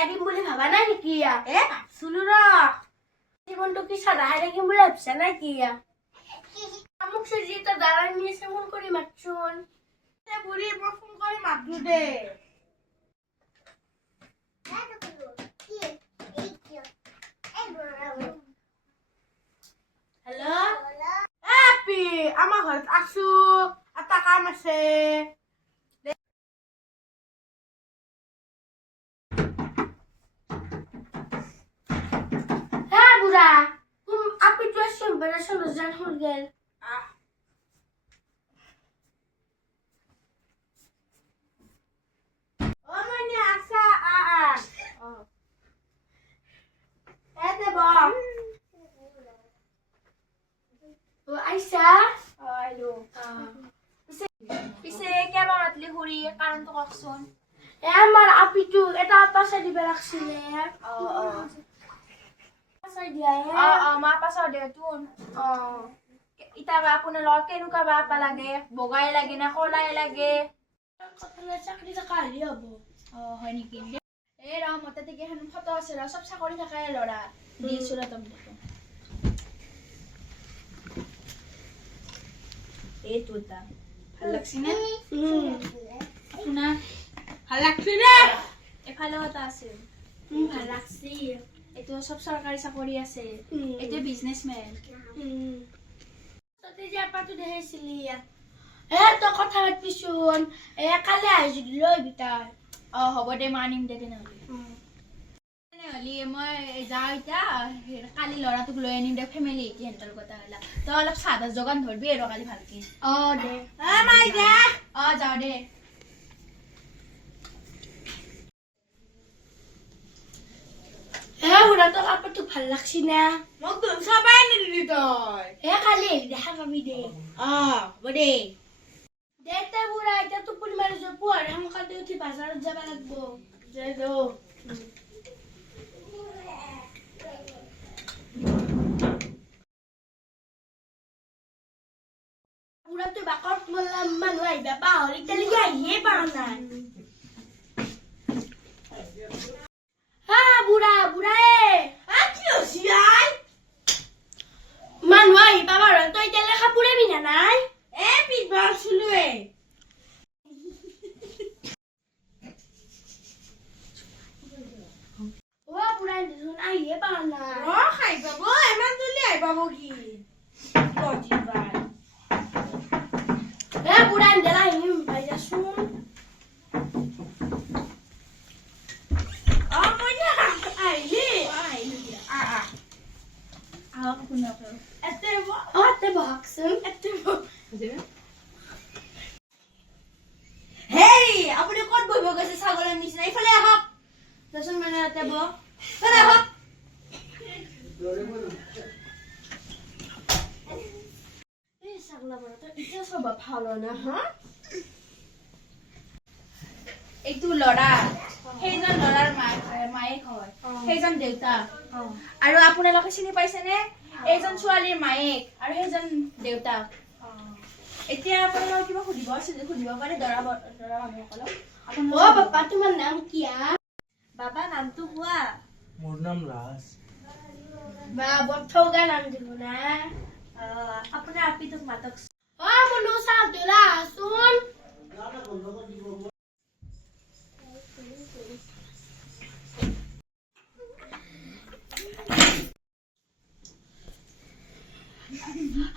বিয়া দিম বুলি ভাবা নাই নেকি ভাবছিলো ৰ জীৱনটো কি চাদাই থাকিম বুলি ভাবছা নাই কি মোক চুজি এটা দাঁড়াই নিয়েছে ফোন কৰি মাতচোন বুড়ি মই ফোন কৰি মাতলো দে হেল্ল' আপি আমাৰ ঘৰত আছো এটা কাম আছে বুড়া আপি তো বেড়াশোন জান হল গেল আমার আপিটু এটা পাশে দিবে রাখছিলে মা পাছৰ দে তোন ইতা বা আপোনাৰ লগ কেনেকুৱা বা আপা লাগে বগাই লাগে না কলাই লাগে চাকৰি টাকা হলে হব হয় নেকি এই ৰ মতে থেকে এখন ফটো আছে ৰ সব চাকৰি থাকে ল'ৰা দিছো ৰ তম দেখো এই তোতা ভাল লাগছি না আপোনাৰ ভাল লাগছে রে এফালেও এটা আছে ভাল লাগছে এইটো সব সরকারি চাকরি আছে এইটো বিজনেসম্যান ততে যে আপাটো দেখাইছিলি তো কথা পাতিছোন কালি আহি যদি লৈ বিতাই হ'ব দে মই আনিম দে তেনেহ'লে মই যাওঁ এতিয়া কালি ল'ৰাটোক লৈ আনিম দে ফেমিলি সিহঁতৰ কথা হ'লা তই অলপ চাহ যোগান ধৰবি আৰু কালি ভালকে দে মাই দে যাওঁ দে বুড়া তো আপাটো ভাল লাগছি না মোক তো চাবাই নিদিলি তই কালি দেখা পাবি দে হ'ব দে দেতে বুড়া এতিয়া টোপনি মাৰি যাব পুৱাৰ সোনকালে উঠি বাজাৰত যাব লাগব যাই দো বুড়া তুই বাকৰ মানুহ আহিবা পাহৰি এতিয়ালৈকে আহিয়ে পাৰা নাই বুড়া কি হৈছি মানুহ আহি পাবা তই এতিয়ালৈ কাপোৰে পিন্ধা নাই পিন্ধবা আছিলোৱে বুঢ়া দেখোন আহিয়ে পাৰা নাই খাই পাব ইমান জলদি আহি পাব কি বুঢ়া দেলা আহিম ভাই যাচোন আপুনি ক'ত বহিব গৈছে ছাগলৰ নিচিনা এইফালে আহক দেচোন মানে ইয়াতে বহ আহক এইটো ল'ৰা সেইজন ল'ৰাৰ মায়েক হয় সেইজন দেউতাক আৰু আপোনালোকে চিনি পাইছেনে এইজন ছোৱালীৰ মায়েক আৰু সেইজন দেউতাক এতিয়া আপোনালোকে কিবা সুধিব আছে যদি সুধিব পাৰে দৰা মানুহসকলক বাবা তোমাৰ নাম কি বাবা নামটো কোৱা মোৰ নাম ৰাজ বা বথৌগা নাম দিব না আপোনাৰ আপিটোক মাতক মনো চাহ দিলা আছোন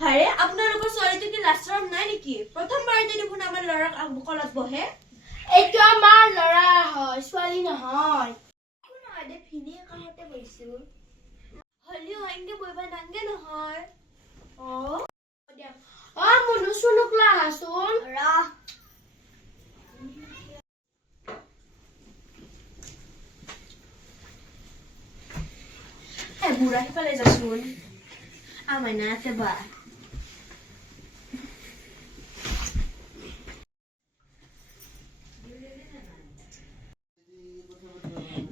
হাৰে আপোনালোকৰ ছোৱালীটো কি লাষ্টৰ নাই নেকি প্ৰথমবাৰতে দেখোন আমাৰ ল'ৰাক কলত বহে এইটো আমাৰ ল'ৰা হয় ছোৱালী নহয় দে ভিনি কামতে বহিছো হলিও এনকে বহিবা নাংগে নহয় মনো চুনুক লা আছোন বুঢ়া সিফালে যাচোন আমায় না বা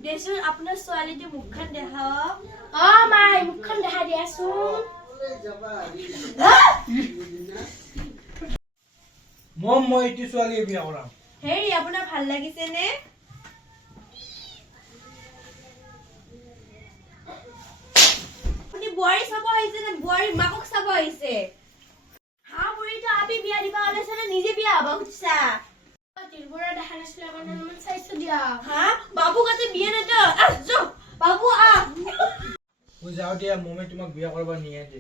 দেচোন আপোনাৰ ছোৱালীটো মুখখন দেখাওক মাই মুখখন দেখা দিয়াচোন মই এইটো ছোৱালীয়ে বিয়া কৰাম হেৰি আপোনাৰ ভাল লাগিছে নে বোৱাৰী চাব আহিছে নে বোৱাৰী মাকক চাব আহিছে? হা বুঢ়ীটো আপি বিয়া দিবা ওলাইছে নে নিজে বিয়া হব খুজিছা? তিলবুৰা দেখা নাছিলে মানে অলপমান চাইছো দিয়া। হা বাবু কাতে বিয়া নেতো আহ যাও বাবু আহ মই যাওঁ দিয়া মমে তোমাক বিয়া কৰিব নিয়ে দে